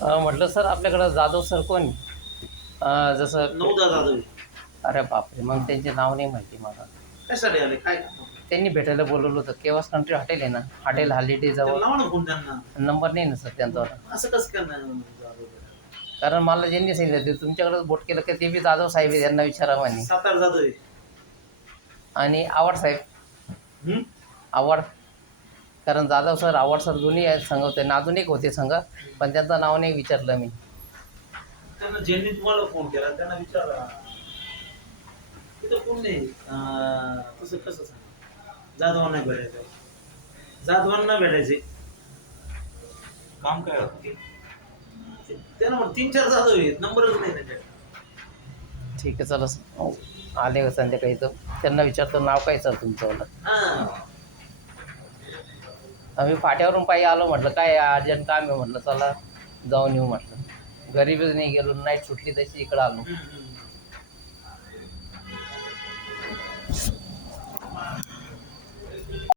म्हटलं सर आपल्याकडं जाधव सर कोण जसं नवदा जाधव. अरे बापरे, मग त्यांचे नाव नाही माहिती मला. कशासाठी आले काय त्यांनी भेटायला बोलवलं होतं. केव्हाच कंट्री हॉटेल आहे ना, हॉटेल हॉलिडे जवळ. लावा ना फोन त्यांना. नंबर नाही ना सर त्यांचा. असं कसं करणार कारण मला ज्यांनी सांगितलं ते तुमच्याकडे बोट केलं की ते बी जाधव साहेब आहे, त्यांना विचारा म्हणे. 7-8 जाधव आहे. आणि आव्हाड साहेब, आव्हाड, कारण जाधव सर आव्हाड सर दोन्ही संघ होते ना, अजून एक होते संघ, पण त्यांचं नाव नाही विचारलं मी. त्यांना ज्यांनी तुम्हाला फोन केला त्यांना विचारा. तिथं कोण नाही. कसं कसं सांग, जाधवांना भेटायचं, जाधवांना भेटायचे. काम काय त्यांना 3-4 जाधव आहेत, नंबरच नाही त्याच्यात. ठीक आहे चला, आले संध्याकाळी तर त्यांना विचारतो नाव काय सर तुमचं मला. आम्ही फाट्यावरून पायी आलो, म्हटलं काय अर्जंट काम आहे, म्हटलं चला जाऊन येऊ म्हटलं. गरीबच नाही गेलो, नाईट सुटली तशी इकडं आलो.